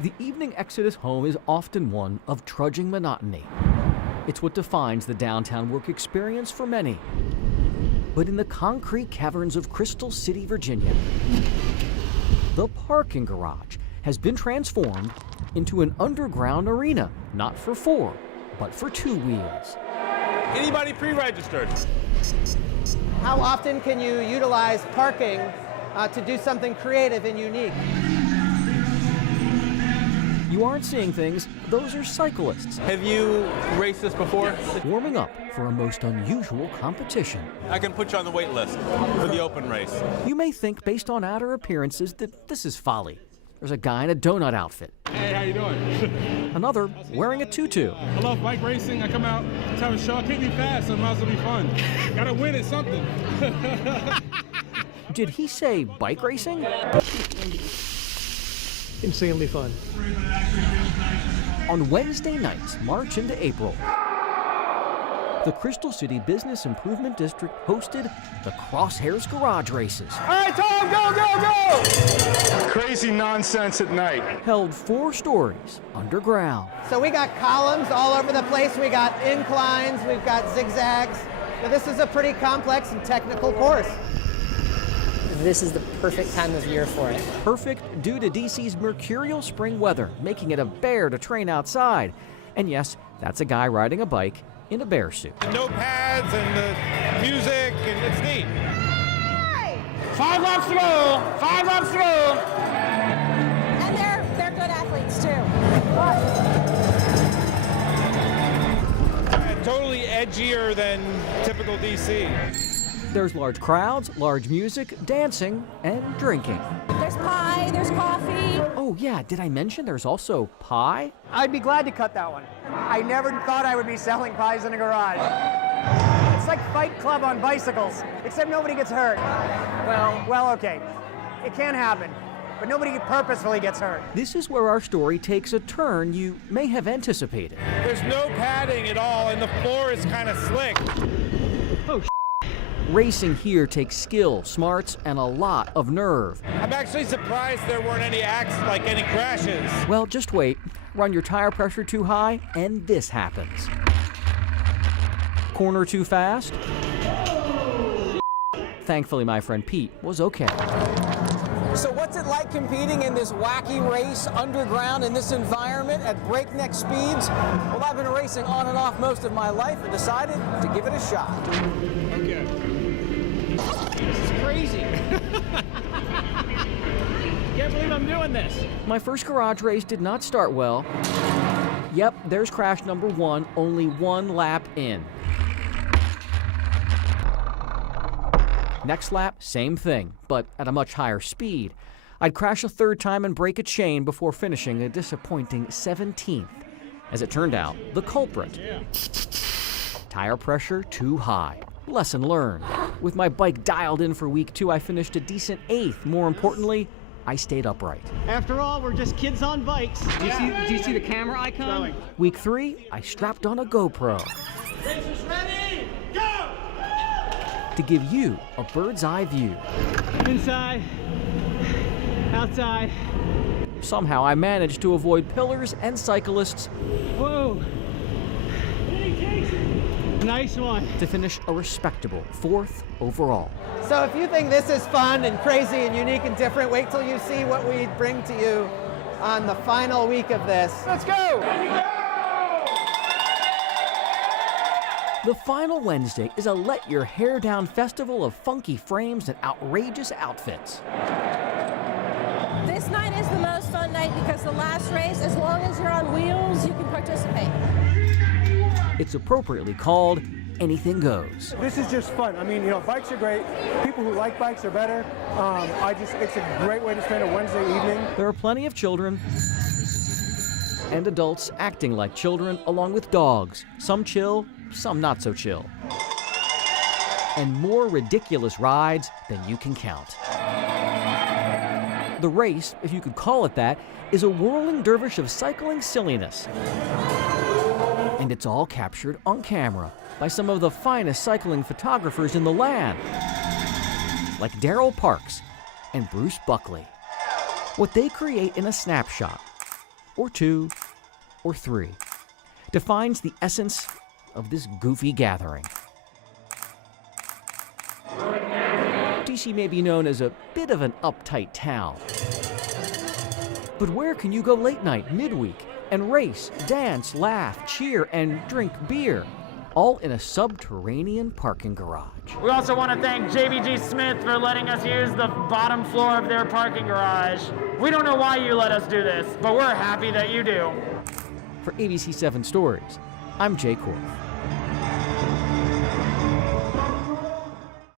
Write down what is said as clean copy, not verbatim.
The evening exodus home is often one of trudging monotony. It's what defines the downtown work experience for many. But in the concrete caverns of Crystal City, Virginia, the parking garage has been transformed into an underground arena, not for four, but for two wheels. Anybody pre-registered? How often can you utilize parking to do something creative and unique? You aren't seeing things, those are cyclists Have you raced this before? warming up for a most unusual competition. I can put you on the wait list for the open race. You may think, based on outer appearances, that this is folly. There's a guy in a donut outfit, Hey, how you doing? another wearing a tutu. I love bike racing. I come out to have a show. I can't be fast, so it might as well be fun. Gotta win at something. Did he say bike racing? Insanely fun. On Wednesday nights, March into April, the Crystal City Business Improvement District hosted the Crosshairs Garage Races. All right, Tom, go, go, go! Crazy nonsense at night. Held 4 stories underground. So we got columns all over the place. We got inclines. We've got zigzags. Now, this is a pretty complex and technical course. This is the perfect time of year for it. Perfect due to DC's mercurial spring weather, making it a bear to train outside. And yes, that's a guy riding a bike in a bear suit. No pads and the music, and it's neat. 5 laps to go. 5 laps to go. And they're good athletes too. Totally edgier than typical DC. There's large crowds, large music, dancing, and drinking. There's pie, there's coffee. Oh yeah, did I mention there's also pie? I'd be glad to cut that one. I never thought I would be selling pies in a garage. It's like Fight Club on bicycles, except nobody gets hurt. Well, okay. It can happen, but nobody purposefully gets hurt. This is where our story takes a turn you may have anticipated. There's no padding at all, and the floor is kind of slick. Racing here takes skill, smarts, and a lot of nerve. I'm actually surprised there weren't any any crashes. Well, just wait. Run your tire pressure too high, and this happens. Corner too fast? Thankfully, my friend Pete was okay. So what's it like competing in this wacky race underground in this environment at breakneck speeds? Well, I've been racing on and off most of my life and decided to give it a shot. Okay. This is crazy. Can't believe I'm doing this. My first garage race did not start well. Yep, there's crash number 1, only 1 lap in. Next lap, same thing, but at a much higher speed. I'd crash a 3rd time and break a chain before finishing a disappointing 17th. As it turned out, the culprit. Tire pressure too high. Lesson learned. With my bike dialed in for week 2, I finished a decent 8th. More importantly, I stayed upright. After all, we're just kids on bikes. Do you see the camera icon? Week 3, I strapped on a GoPro. Racers ready, go! To give you a bird's eye view. Inside, outside. Somehow I managed to avoid pillars and cyclists Whoa. Nice one. to finish a respectable 4th overall. So if you think this is fun and crazy and unique and different, wait till you see what we bring to you on the final week of this. Let's go! The final Wednesday is a let your hair down festival of funky frames and outrageous outfits. This night is the most fun night because the last race, as long as you're on wheels, you can participate. It's appropriately called Anything Goes. This is just fun. I mean, bikes are great. People who like bikes are better. It's a great way to spend a Wednesday evening. There are plenty of children and adults acting like children, along with dogs. Some chill, some not so chill. And more ridiculous rides than you can count. The race, if you could call it that, is a whirling dervish of cycling silliness. And it's all captured on camera by some of the finest cycling photographers in the land, like Daryl Parks and Bruce Buckley. What they create in a snapshot or 2, or 3, defines the essence of this goofy gathering. DC may be known as a bit of an uptight town. But where can you go late night, midweek, and race, dance, laugh, cheer, and drink beer? All in a subterranean parking garage. We also want to thank JBG Smith for letting us use the bottom floor of their parking garage. We don't know why you let us do this, but we're happy that you do. For ABC 7 Stories, I'm Jay Korth.